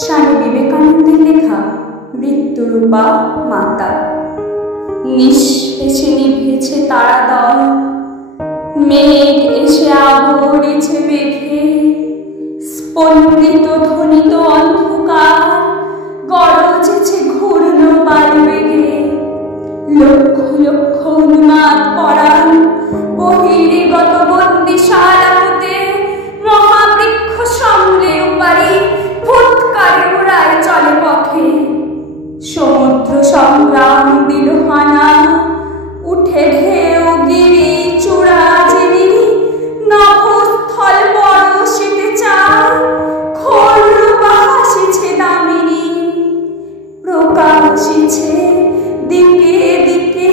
স্বামী বিবেকানন্দের লেখা মৃত্যুরূপা মাতা। নিঃশেষে নিভেছে তারা দল, মেঘ এসে আবরেছে বেঁধে, স্পন্দিত ধ্বনিত অন্ধকার গরজেছে ঘূর্ণ বায়ুবেগে। লক্ষ লক্ষ উন্মাদ পরাণ বহির্গত বন্দিশালা হতে মহাবৃক্ষ সামলে উপারি ফুৎকারে উড়ায় চলে পথে। সমুদ্র সংগ্রাম দিল হানা, উঠে ঢেউ গিরি চূড়া জিনি, নভস্থল পরশিতে চায় খোররূপা হাসিছে দামিনী। প্রকাশিছে দিকে দিকে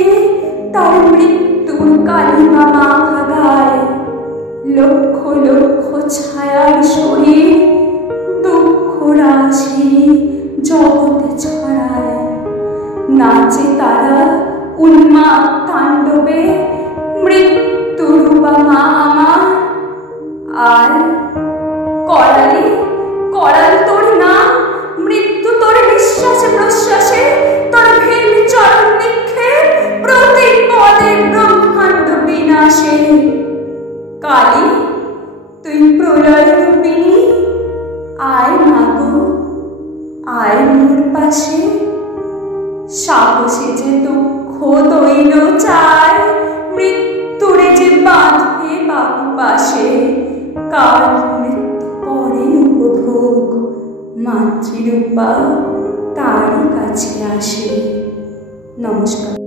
তার মৃত্যুর কালিমা মাখা গায়। লক্ষ লক্ষ ছায়ার শরীর দুঃখ রাশি জগতে ছড়ায়। নাচে তারা উন্মাদ তাণ্ডবে মৃত্যুরূপা মা আমার। আর করালি করাল তোর নাম, মৃত্যু তোর নিঃশ্বাসে প্রশ্বাসে, তোর ভেঙে চরণ নিক্ষেপ প্রতি পদে ব্রহ্মাণ্ড বিনাশে। কালী তুই প্রলয় রূপিণী, আয় মাগো আয় মোর পাশে। সাহসে যে দুঃখ দৈন চায়, মৃত্যুরে যে বাঁধে বাহু পাশে। কাল মৃত্যু করে উপভোগ, মাতৃরূপা তারই কাছে আসে। নমস্কার।